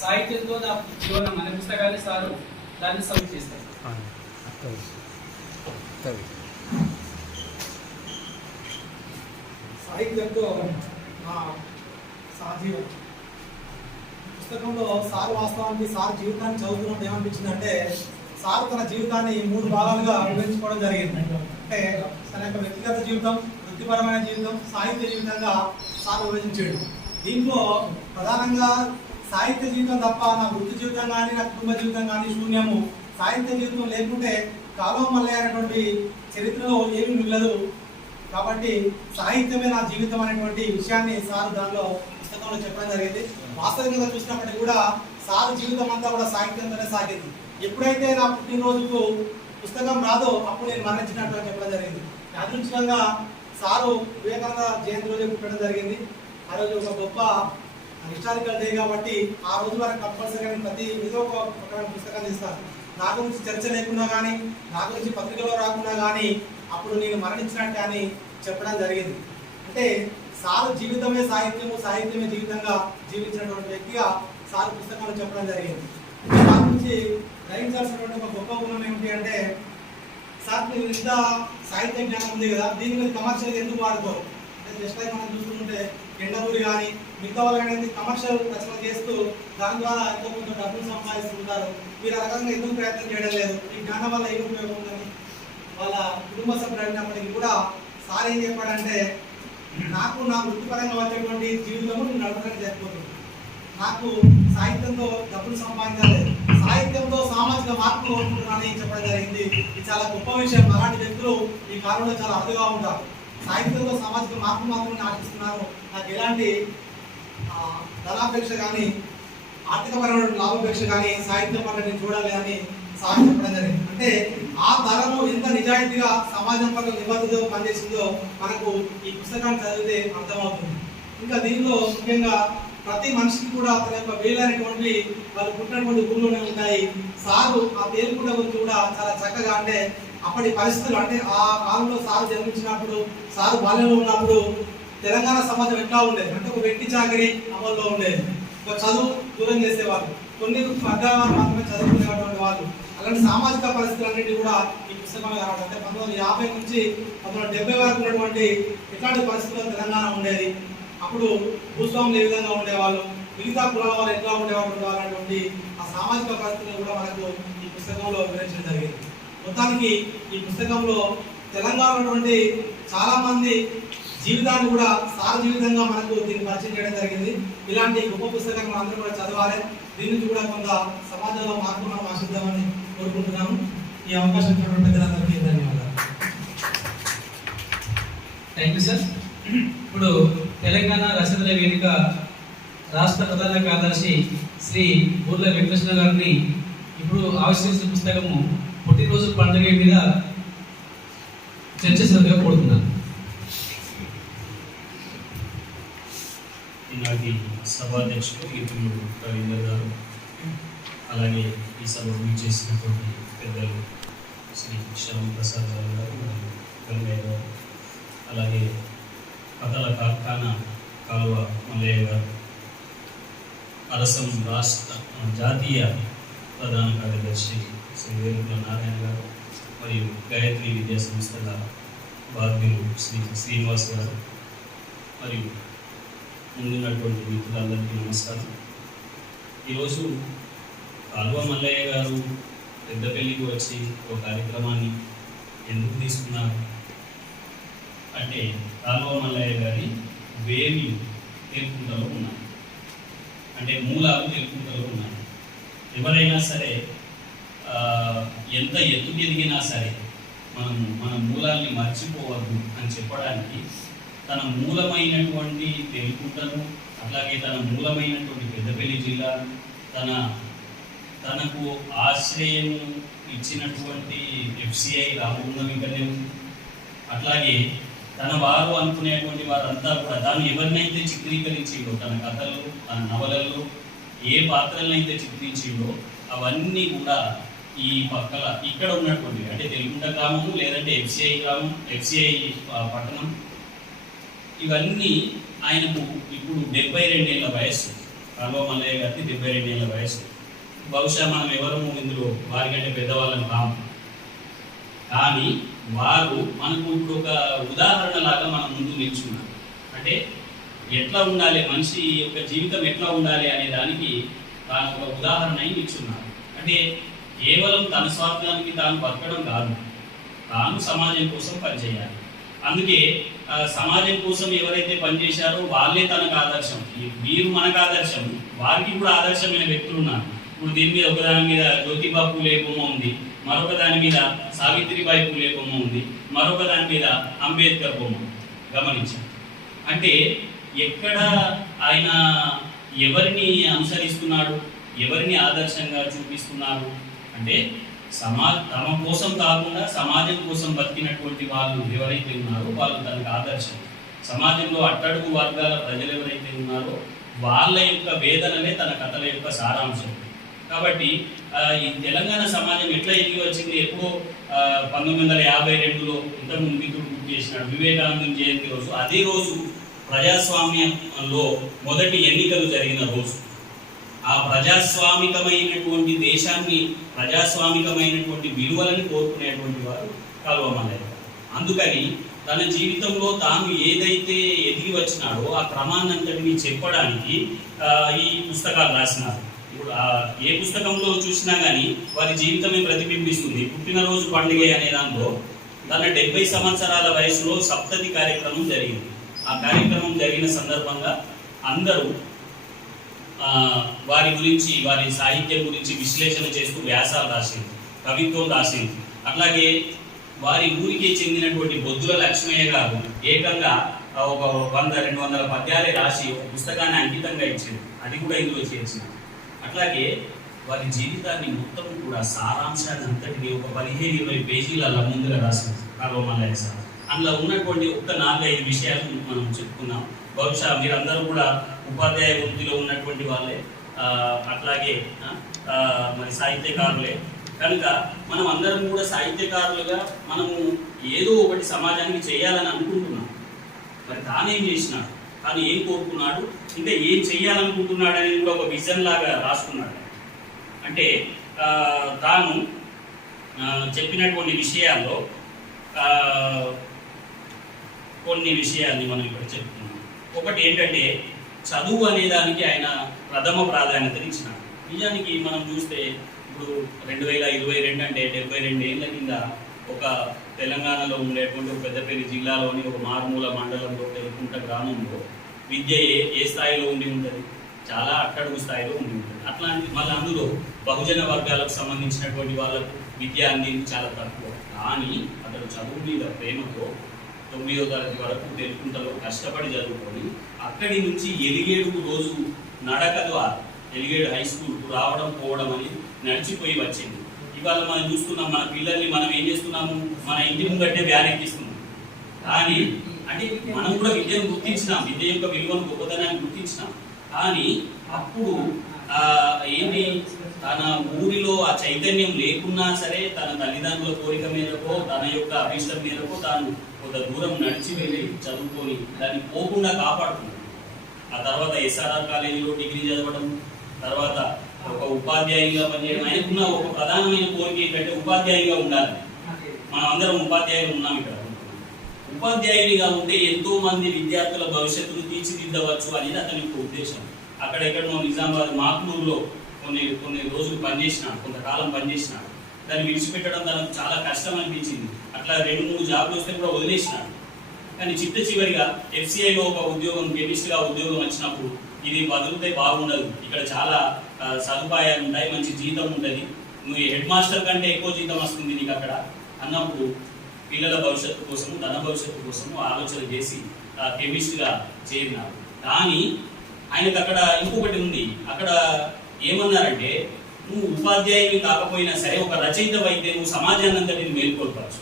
సాహిత్యంతో నా జీవనం అనే పుస్తకాన్ని సారు దాన్ని సబ్మిట్ చేస్తారు. సాహిత్యంతో నా సహజీవనం పుస్తకంలో సార్ వాస్తవానికి సార్ జీవితాన్ని చదువుతున్నప్పుడు ఏమనిపించిందంటే సార్ తన జీవితాన్ని 3 భాగాలుగా విభజించుకోవడం జరిగింది. అంటే తన యొక్క వ్యక్తిగత జీవితం, వృత్తిపరమైన జీవితం, సాహిత్య జీవితంగా సార్ విభజించాడు. దీంట్లో ప్రధానంగా సాహిత్య జీవితం తప్ప నా వృత్తి జీవితం కానీ నా కుటుంబ జీవితం కానీ శూన్యము, సాహిత్య జీవితం లేకుంటే కాలువ మల్లయ్య అనేటువంటి చరిత్రలో ఏమీ మిగలదు. కాబట్టి సాహిత్యమే నా జీవితం అనేటువంటి విషయాన్ని సార్ దానిలో పుస్తకంలో చెప్పడం జరిగింది. వాస్తవికంగా చూసినప్పటికీ కూడా సార్ జీవితం అంతా కూడా సాహిత్యంతోనే సాగింది. ఎప్పుడైతే నా పుట్టినరోజుకు పుస్తకం రాదో అప్పుడు నేను మరణించినట్టు అని చెప్పడం జరిగింది. యాదృచ్ఛికంగా సారు వివేకానంద జయంతి రోజు పుట్టడం జరిగింది. ఆ రోజు ఒక గొప్ప హిస్టారికల్ డే కాబట్టి ఆ రోజు వరకు కంపల్సరీగా నేను ప్రతి ఏదో ఒక పుస్తకం తీస్తాను. నా గురించి చర్చ లేకుండా కానీ, నా గురించి పత్రికలో రాకుండా కానీ అప్పుడు నేను మరణించినట్టు అని చెప్పడం జరిగింది. అంటే సారు జీవితమే సాహిత్యము, సాహిత్యమే జీవితంగా జీవించినటువంటి వ్యక్తిగా సారు పుస్తకంలో చెప్పడం జరిగింది. దాని నుంచి గ్రహించాల్సినటువంటి ఒక గొప్ప గుణం ఏమిటి అంటే సార్ మీరు ఇంత సాహిత్య జ్ఞానం ఉంది కదా, దీని మీద కమర్షియల్గా ఎందుకు వాడుకోరు? అంటే జస్ట్ లైక్ మనం చూస్తుంటే ఎండమూరి కానీ మిగతా వాళ్ళు కానీ కమర్షియల్ రచన చేస్తూ దాని ద్వారా ఎంతో కొంచెం డబ్బులు సంపాదిస్తుంటారు. మీరు ఆ రకంగా ఎందుకు ప్రయత్నం చేయడం లేదు? ఈ జ్ఞానం వల్ల ఏం ఉపయోగం ఉందని వాళ్ళ కుటుంబ సభ్యులు అడిగినప్పటికీ కూడా సార్ ఏం చెప్పాడంటే నాకు నా వృత్తిపరంగా వచ్చేటువంటి జీవితము నేను నడపడానికి సరిపోతుంది. నాకు సాహిత్యంతో డబ్బులు సంపాదించలేదు, సాహిత్యంతో సామాజిక మార్పు కోరుకుంటున్నానని చెప్పడం జరిగింది. ఇది చాలా గొప్ప విషయం. అలాంటి వ్యక్తులు ఈ కాలంలో చాలా అరుదుగా ఉంటారు. సాహిత్యంతో సామాజిక మార్పు మాత్రమే ఆశిస్తున్నాను, నాకు ఎలాంటి ధనాపేక్ష కానీ ఆర్థికపరమైన లాభాపేక్ష కానీ సాహిత్యం పట్ల నేను చూడాలి అని సార్ చెప్పడం జరిగింది. అంటే ఆ తరము ఎంత నిజాయితీగా సమాజం పట్ల నిబద్ధతతో పనిచేసిందో మనకు ఈ పుస్తకాన్ని చదివితే అర్థమవుతుంది. ఇంకా దీనిలో ముఖ్యంగా ప్రతి మనిషికి కూడా తన యొక్క వేలైనటువంటి వాళ్ళు పుట్టినటువంటి ఊళ్ళోనే ఉంటాయి. సారు ఆ తేలుకుంట గురించి కూడా చాలా చక్కగా, అంటే అప్పటి పరిస్థితులు, అంటే ఆ కాలంలో సారు జన్మించినప్పుడు, సారు బాల్యంలో ఉన్నప్పుడు తెలంగాణ సమాజం ఎట్లా ఉండేది అంటే ఒక వ్యక్తి చాకరీ అమల్లో ఉండేది, ఒక చదువు దూరం చేసేవాళ్ళు, కొన్ని వర్గాల మాత్రమే చదువుకునేటువంటి వాళ్ళు. అలాంటి సామాజిక పరిస్థితులన్నింటి కూడా ఈ పుస్తకంలో కనబడతాయి. అంటే 1950 నుంచి 1970 వరకు ఉన్నటువంటి ఎట్లాంటి పరిస్థితుల్లో తెలంగాణ ఉండేది, అప్పుడు భూస్వాములు ఏ విధంగా ఉండేవాళ్ళు, మిగతా కులాల వాళ్ళు ఎట్లా ఉండేవాళ్ళు అనేటువంటి ఆ సామాజిక పరిస్థితులు కూడా మనకు ఈ పుస్తకంలో వివరించడం జరిగింది. మొత్తానికి ఈ పుస్తకంలో తెలంగాణ ఉన్నటువంటి చాలా మంది జీవితాన్ని కూడా సార జీవితంగా మనకు దీన్ని పరిచయం చేయడం జరిగింది. ఇలాంటి గొప్ప పుస్తకాన్ని మనం అందరూ కూడా చదవాలి. దీని నుంచి కూడా కొంత సమాజంలో మార్పు మనం ఆశిద్దామని కోరుకుంటున్నాను. ఈ అవకాశం ఇచ్చినటువంటి పెద్దలందరికీ ధన్యవాదాలు. Thank you sir. ఇప్పుడు తెలంగాణ రచనల వేదిక రాష్ట్ర ప్రధాన కార్యదర్శి శ్రీ బూర్ల వెంకటేశ్వర గారిని ఇప్పుడు ఆవిష్కరించిన పుస్తకము పుట్టినరోజు పండుగ మీద చర్చించగా కోరుతున్నాను. ఈనాటి సభాధ్యక్షులు ఇప్పుడు రవీందర్ గారు, అలాగే ఈ సభకు చేసినటువంటి పెద్దలు శ్రీ శ్యామ్ ప్రసాద్ గారు మరియు గంగయ్య గారు, అలాగే కథల కార్ఖానా కాలువ మల్లయ్య గారు, అరసం రాష్ట్ర జాతీయ ప్రధాన కార్యదర్శి శ్రీ వేలుపుల నారాయణ గారు, మరియు గాయత్రి విద్యా సంస్థల బాధ్యులు శ్రీ శ్రీనివాస్ గారు, మరియు ముందున్నటువంటి మిత్రులందరికీ నమస్కారం. ఈరోజు కాలువ మల్లయ్య గారు పెద్దపల్లికి వచ్చి ఒక కార్యక్రమాన్ని ఎందుకు తీసుకున్నారు అంటే, కాలువ మల్లయ్య గారి వేవి తెలుపుకుంటలో ఉన్నాయి, అంటే మూలాలు తెలుపుకుంటలో ఉన్నాయి. ఎవరైనా సరే ఎంత ఎత్తుకు ఎదిగినా సరే మన మూలాల్ని మర్చిపోవద్దు అని చెప్పడానికి తన మూలమైనటువంటి తెలుగుంటను, అట్లాగే తన మూలమైనటువంటి పెద్దపల్లి జిల్లా, తనకు ఆశ్రయం ఇచ్చినటువంటి FCI రామగుండం ఇక్కడనే ఉంది. అట్లాగే తన వారు అనుకునేటువంటి వారంతా కూడా తాను ఎవరినైతే చిత్రీకరించిండో, తన కథలు, తన నవలల్లో ఏ పాత్రలనైతే చిత్రించిండో అవన్నీ కూడా ఈ పక్కల ఇక్కడ ఉన్నటువంటి, అంటే తెలుగుంట గ్రామము లేదంటే FCI గ్రామం, FCI పట్టణం, ఇవన్నీ ఆయనకు ఇప్పుడు 72 ఏళ్ళ వయస్సు. కాలువ మల్లయ్య గారికి 72 ఏళ్ళ వయసు. బహుశా మనం ఎవరము ఇందులో వారికంటే పెద్దవాళ్ళని కాము, కానీ వారు మనకు ఇప్పుడు ఒక ఉదాహరణ లాగా మన ముందు నిల్చున్నారు. అంటే ఎట్లా ఉండాలి, మనిషి యొక్క జీవితం ఎట్లా ఉండాలి అనే దానికి తాను ఒక ఉదాహరణ అయి నిల్చున్నారు. అంటే కేవలం తన స్వార్థానికి తాను బతకడం కాదు, తాను సమాజం కోసం పనిచేయాలి. అందుకే సమాజం కోసం ఎవరైతే పనిచేశారో వాళ్ళే తనకు ఆదర్శం. వీరు మనకు ఆదర్శం, వారికి కూడా ఆదర్శమైన వ్యక్తులు ఉన్నారు. ఇప్పుడు దీని మీద ఒకదాని మీద జ్యోతిబా పూలే బొమ్మ ఉంది, మరొక దాని మీద సావిత్రిబాయి పూలే బొమ్మ ఉంది, మరొక దాని మీద అంబేద్కర్ బొమ్మ. గమనించాం అంటే ఎక్కడ ఆయన ఎవరిని అనుసరిస్తున్నాడు, ఎవరిని ఆదర్శంగా చూపిస్తున్నారు అంటే తమ కోసం కాకుండా సమాజం కోసం బతికినటువంటి వాళ్ళు ఎవరైతే ఉన్నారో వాళ్ళు తనకు ఆదర్శం. సమాజంలో అట్టడుగు వర్గాల ప్రజలు ఎవరైతే ఉన్నారో వాళ్ళ యొక్క వేదనలే తన కథల యొక్క సారాంశం. కాబట్టి ఈ తెలంగాణ సమాజం ఎట్లా ఎదిగి వచ్చింది, ఎప్పుడో 1952లో ఇంతకుముందు మిత్రుడు గుర్తు చేసినాడు, వివేకానంద జయంతి రోజు. అదే రోజు ప్రజాస్వామ్యంలో మొదటి ఎన్నికలు జరిగిన రోజు. ఆ ప్రజాస్వామికమైనటువంటి దేశాన్ని, ప్రజాస్వామికమైనటువంటి విలువలను కోరుకునేటువంటి వారు కాలువ మల్లయ్య. అందుకని తన జీవితంలో తాను ఏదైతే ఎదిగి వచ్చినాడో ఆ క్రమాన్నంతటిని చెప్పడానికి ఈ పుస్తకాలు రాసినారు. ఇప్పుడు ఏ పుస్తకంలో చూసినా కానీ వారి జీవితమే ప్రతిబింబిస్తుంది. పుట్టినరోజు పండుగ అనే దాంట్లో తన 70 సంవత్సరాల వయసులో సప్తతి కార్యక్రమం జరిగింది. ఆ కార్యక్రమం జరిగిన సందర్భంగా అందరూ వారి గురించి, వారి సాహిత్యం గురించి విశ్లేషణ చేస్తూ వ్యాసాలు రాసింది, కవిత్వం రాసింది. అట్లాగే వారి ఊరికి చెందినటువంటి బొద్దుల లక్ష్మయ్య గారు ఏకంగా ఒక 100-200 పద్యాలే రాసి ఒక పుస్తకాన్ని అంకితంగా ఇచ్చింది, అది కూడా ఇందులో చేర్చింది. అట్లాగే వారి జీవితాన్ని మొత్తం కూడా సారాంశాన్ని అంతటిని ఒక 15-20 పేజీల ముందుగా రాసింది కాలువ మల్లయ్య సార్. అందులో ఉన్నటువంటి ఒక 4-5 విషయాలు మనం చెప్పుకున్నాం. బహుశా మీరందరూ కూడా ఉపాధ్యాయ వృత్తిలో ఉన్నటువంటి వాళ్ళే, అట్లాగే మరి సాహిత్యకారులే కనుక మనం అందరం కూడా సాహిత్యకారులుగా మనము ఏదో ఒకటి సమాజానికి చేయాలని అనుకుంటున్నాం. మరి తానేం చేసినాడు, తాను ఏం కోరుకున్నాడు, ఇంకా ఏం చేయాలనుకుంటున్నాడు అనేది కూడా ఒక విజన్ లాగా రాసుకున్నాడు. అంటే తాను చెప్పినటువంటి విషయాల్లో కొన్ని విషయాల్ని మనం ఇక్కడ చెప్తున్నాం. ఒకటి ఏంటంటే చదువు అనే దానికి ఆయన ప్రథమ ప్రాధాన్యతని ఇచ్చినాడు. నిజానికి మనం చూస్తే ఇప్పుడు 2022 అంటే 72 ఏళ్ళ కింద ఒక తెలంగాణలో ఉండేటువంటి ఒక పెద్దపల్లి జిల్లాలోని ఒక మారుమూల మండలంలో తెలుకుంట గ్రామంలో విద్య ఏ స్థాయిలో ఉండి ఉంటుంది, చాలా అట్టడుగు స్థాయిలో ఉండి ఉంటుంది. అట్లాంటి మళ్ళీ అందులో బహుజన వర్గాలకు సంబంధించినటువంటి వాళ్ళకు విద్య అందింది చాలా తక్కువ. కానీ అతడు చదువు మీద ప్రేమతో 9వ తరగతి వరకు తెలుగుంటలో కష్టపడి చదువుకొని అక్కడి నుంచి ఎలిగేడు రోజు నడక ద్వారా ఎలిగేడు హై స్కూల్కు రావడం పోవడం అనేది నడిచిపోయి వచ్చింది. ఇవాళ మనం చూస్తున్నాం, మన పిల్లల్ని మనం ఏం చేస్తున్నాము, మన ఇంటి ముంగట్టే వ్యాన్ ఎక్కిస్తున్నాం. కానీ అంటే మనం కూడా విద్యను గుర్తించినాం, విద్య యొక్క విలువను గొప్పతనాన్ని గుర్తించినాం. కానీ అప్పుడు ఏంటి, తన ఊరిలో ఆ చైతన్యం లేకున్నా సరే తన తల్లిదండ్రుల కోరిక మేరకు, తన యొక్క అభిష్టం మేరకు తాను కొంత దూరం నడిచి వెళ్ళి చదువుకొని దాన్ని పోకుండా కాపాడుకున్నాడు. ఆ తర్వాత SRR కాలేజీలో డిగ్రీ చదవడం, తర్వాత ఒక ఉపాధ్యాయునిగా పనిచేయడం. ఆయనకున్న ఒక ప్రధానమైన కోరిక ఏంటంటే ఉపాధ్యాయునిగా ఉండాలి. మనం అందరం ఉపాధ్యాయులు ఉన్నాం ఇక్కడ. ఉపాధ్యాయునిగా ఉంటే ఎంతో మంది విద్యార్థుల భవిష్యత్తును తీర్చిదిద్దవచ్చు అనేది అతని యొక్క ఉద్దేశం. అక్కడెక్కడో నిజామాబాద్ మాక్నూరులో కొన్ని రోజులు పనిచేసినాడు, కొంతకాలం పనిచేసినాడు. దాన్ని విడిచిపెట్టడం తనకు చాలా కష్టం అనిపించింది. అట్లా 2-3 జాబ్లు వస్తే కూడా వదిలేసినాడు. కానీ చివరిగా FCIలో ఒక ఉద్యోగం, కెమిస్ట్గా ఉద్యోగం వచ్చినప్పుడు ఇది వదిలితే బాగుండదు, ఇక్కడ చాలా సదుపాయాలు ఉంటాయి, మంచి జీతం ఉంటుంది, నువ్వు హెడ్ మాస్టర్ కంటే ఎక్కువ జీతం వస్తుంది నీకు అక్కడ అన్నప్పుడు పిల్లల భవిష్యత్తు కోసము, తన భవిష్యత్తు కోసము ఆలోచన చేసి కెమిస్ట్గా చేరినాడు. కానీ ఆయనకు అక్కడ ఇంకొకటి ఉంది. అక్కడ ఏమన్నారంటే, నువ్వు ఉపాధ్యాయుని కాకపోయినా సరే ఒక రచయిత అయితే నువ్వు సమాజాన్ని అంతటిని మేల్కొల్పవచ్చు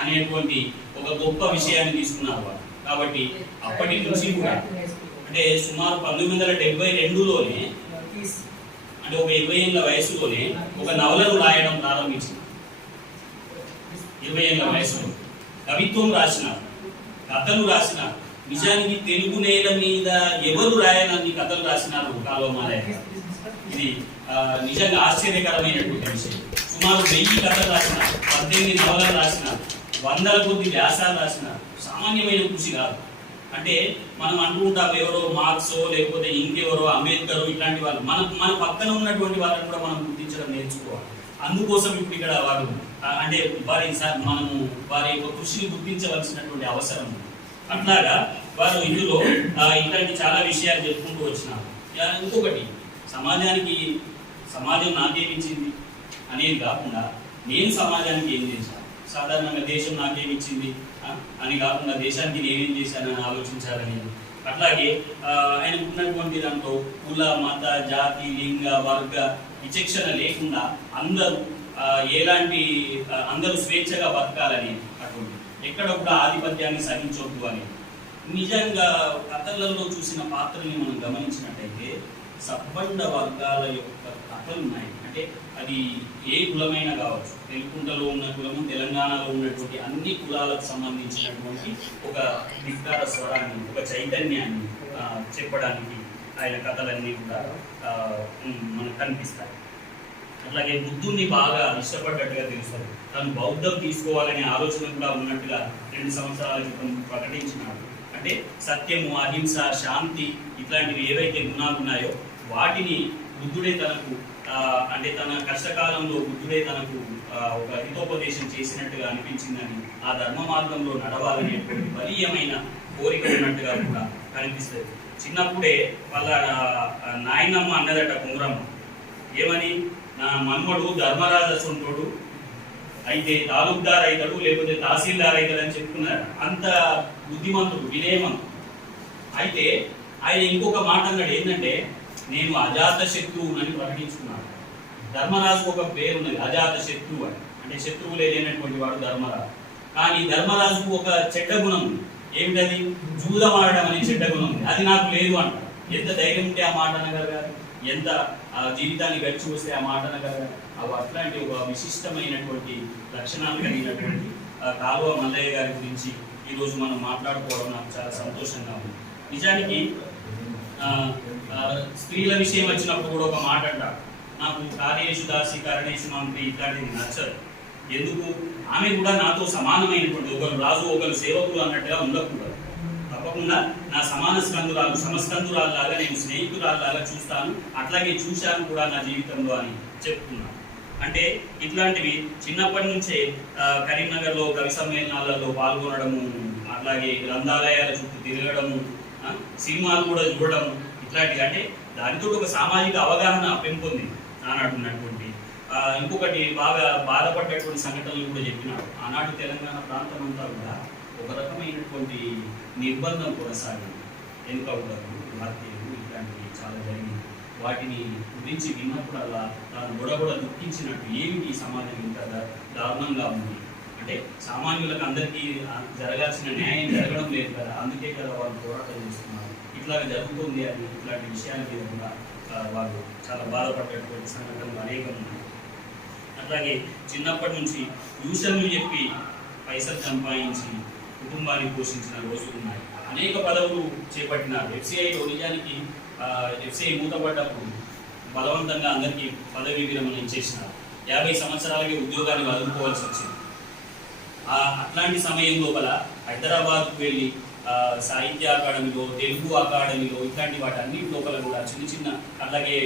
అనేటువంటి ఒక గొప్ప విషయాన్ని తీసుకున్నారు వాళ్ళు. కాబట్టి అప్పటి నుంచి కూడా అంటే సుమారు 1972లోనే, అంటే ఒక 20 ఏళ్ళ వయసులోనే ఒక నవలను రాయడం ప్రారంభించింది. 20 ఏళ్ళ వయసులో కవిత్వం రాసినారు, కథలు రాసినారు, నిజానికి తెలుగు నేల మీద ఎవరు రాయనన్ని కథలు రాసినారు కాలువ మల్లయ్య గారు. ఇది నిజంగా ఆశ్చర్యకరమైనటువంటి విషయం. సుమారు 1000 కథలు రాసినారు, 18 నవలలు రాసినారు, వందల కొద్ది వ్యాసాలు రాసినారు. సామాన్యమైన కృషి కాదు. అంటే మనం అనుకుంటాం ఎవరో మార్క్సో లేకపోతే ఇంకెవరో అంబేద్కర్ ఇట్లాంటి వాళ్ళు మన పక్కన ఉన్నటువంటి వాళ్ళని కూడా మనం గుర్తించడం నేర్చుకోవాలి. అందుకోసం ఇప్పుడు ఇక్కడ వారు అంటే మనము వారి యొక్క కృషిని గుర్తించవలసినటువంటి అవసరం ఉంది. అట్లాగా వారు ఇందులో ఇట్లాంటి చాలా విషయాలు చెప్పుకుంటూ వచ్చినారు. ఇంకొకటి, సమాజం నాకేమిచ్చింది అనేది కాకుండా నేను సమాజానికి ఏం చేశాను, సాధారణంగా దేశం నాకేమిచ్చింది అని కాకుండా దేశానికి నేనేం చేశానని ఆలోచించాలని. అట్లాగే ఆయన ఉన్నటువంటి దాంట్లో కుల మత జాతి లింగ వర్గ విచక్షణ లేకుండా అందరూ స్వేచ్ఛగా బతకాలని, అటువంటి ఎక్కడ కూడా ఆధిపత్యాన్ని సహించొద్దు అని. నిజంగా కథలలో చూసిన పాత్రని మనం గమనించినట్టయితే సబ్బండ వర్గాల యొక్క కథలు ఉన్నాయి. అంటే అది ఏ కులమైనా కావచ్చు, తెలుగుంటలో ఉన్న కులము, తెలంగాణలో ఉన్నటువంటి అన్ని కులాలకు సంబంధించినటువంటి ఒక ధిక్కార స్వరాన్ని, ఒక చైతన్యాన్ని చెప్పడానికి ఆయన కథలన్నీ కూడా మనకు కనిపిస్తాయి. అట్లాగే బుద్ధుణ్ణి బాగా ఇష్టపడ్డట్టుగా తెలుస్తారు. తను బౌద్ధం తీసుకోవాలనే ఆలోచన కూడా ఉన్నట్టుగా 2 సంవత్సరాల క్రితం ప్రకటించినాడు. అంటే సత్యము, అహింస, శాంతి ఇట్లాంటివి ఏవైతే గుణాలు ఉన్నాయో వాటిని బుద్ధుడే తనకు అంటే తన కష్టకాలంలో బుద్ధుడే తనకు ఒక హితోపదేశం చేసినట్టుగా అనిపించిందని, ఆ ధర్మ మార్గంలో నడవాలనేటువంటి బలీయమైన కోరిక ఉన్నట్టుగా కూడా కనిపిస్తుంది. చిన్నప్పుడే వాళ్ళ నాయనమ్మ అన్నదట కుమరమ్మ, ఏమని, నా మన్మడు ధర్మరాజు అసంటోడు అయితే తాలూక్దార్ అవుతాడు లేకపోతే తహసీల్దార్ అవుతాడు అని చెప్పుకున్నారు. అంత బుద్ధిమంతుడు, వినయమంతుడు. అయితే ఆయన ఇంకొక మాట అన్నాడు, ఏంటంటే నేను అజాత శత్రువు అని ప్రకటించుకున్నాడు. ధర్మరాజుకు ఒక పేరు ఉన్నది, అజాత శత్రువు అని. అంటే శత్రువు లేనటువంటి వాడు ధర్మరాజు. కానీ ధర్మరాజుకు ఒక చెడ్డ గుణం ఉంది. ఏమిటది? జూదమాడడం అనే చెడ్డ గుణం ఉంది. అది నాకు లేదు అంటాడు. ఎంత ధైర్యం ఉంటే ఆ మాట అనగలగాలి, ఎంత జీవితాన్ని గడిచి వస్తే ఆ మాట అనగలగాలి. అవి అట్లాంటి ఒక విశిష్టమైనటువంటి లక్షణాలు కలిగినటువంటి కాలువ మల్లయ్య గారి గురించి ఈరోజు మనం మాట్లాడుకోవడం నాకు చాలా సంతోషంగా ఉంది. నిజానికి స్త్రీల విషయం వచ్చినప్పుడు కూడా ఒక మాట అంటారు, నాకు కార్యేషు దాసి కరణేషు మంత్రి ఇట్లాంటిది నచ్చదు. ఎందుకు? ఆమె కూడా నాతో సమానమైనటువంటి, ఒకరు రాజు ఒకరు సేవకులు అన్నట్టుగా ఉండకూడదు. తప్పకుండా నా సమాన స్కందురాలు, సమస్కందురాలు లాగా నేను స్నేహితురాల్లాగా చూస్తాను, అట్లాగే చూశాను కూడా నా జీవితంలో అని చెప్తున్నాను. అంటే ఇట్లాంటివి చిన్నప్పటి నుంచే కరీంనగర్లో కవి సమ్మేళనాలలో పాల్గొనడము, అట్లాగే గ్రంథాలయాల చుట్టూ తిరగడము, సినిమాలు కూడా చూడడం, ఇట్లాంటివి. అంటే దానితో ఒక సామాజిక అవగాహన పెంపొందింది ఆనాడు ఉన్నటువంటి. ఇంకొకటి బాగా బాధపడ్డటువంటి సంఘటనలు కూడా చెప్పినాడు. ఆనాడు తెలంగాణ ప్రాంతం అంతా కూడా ఒక రకమైనటువంటి నిర్బంధం కొనసాగింది. ఎన్కౌంటర్లు, హత్యలు ఇట్లాంటివి చాలా జరిగింది. వాటిని గురించి విన్నప్పుడల్లా తాను గొడగొడ దుఃఖించినట్టు, ఏమిటి ఈ సమాజం ఇంత దారుణంగా ఉంది, అంటే సామాన్యులకు అందరికీ జరగాల్సిన న్యాయం జరగడం లేదు కదా, అందుకే కదా వాళ్ళు పోరాటం చేస్తున్నారు, ఇట్లాగ జరుగుతుంది అని ఇట్లాంటి విషయాల మీద కూడా వాళ్ళు చాలా బాధపడేటువంటి సంఘటనలు అనేకం ఉన్నాయి. అట్లాగే చిన్నప్పటి నుంచి ట్యూషన్లు చెప్పి పైసలు సంపాదించి కుటుంబాన్ని పోషించిన రోజులు ఉన్నాయి. అనేక పదవులు చేపట్టినారు. ఎఫ్సిఐలో నిజానికి ఎఫ్సిఐ మూతపడ్డప్పుడు బలవంతంగా అందరికీ పదవీ విరమణ ఇచ్చేసినారు. 50 సంవత్సరాలకి ఉద్యోగాన్ని వదులుకోవాల్సి వచ్చింది. అట్లాంటి సమయం లోపల హైదరాబాద్కు వెళ్ళి సాహిత్య అకాడమీలో, తెలుగు అకాడమీలో ఇట్లాంటి వాటి అన్నిటి లోపల కూడా చిన్న చిన్న, అట్లాగే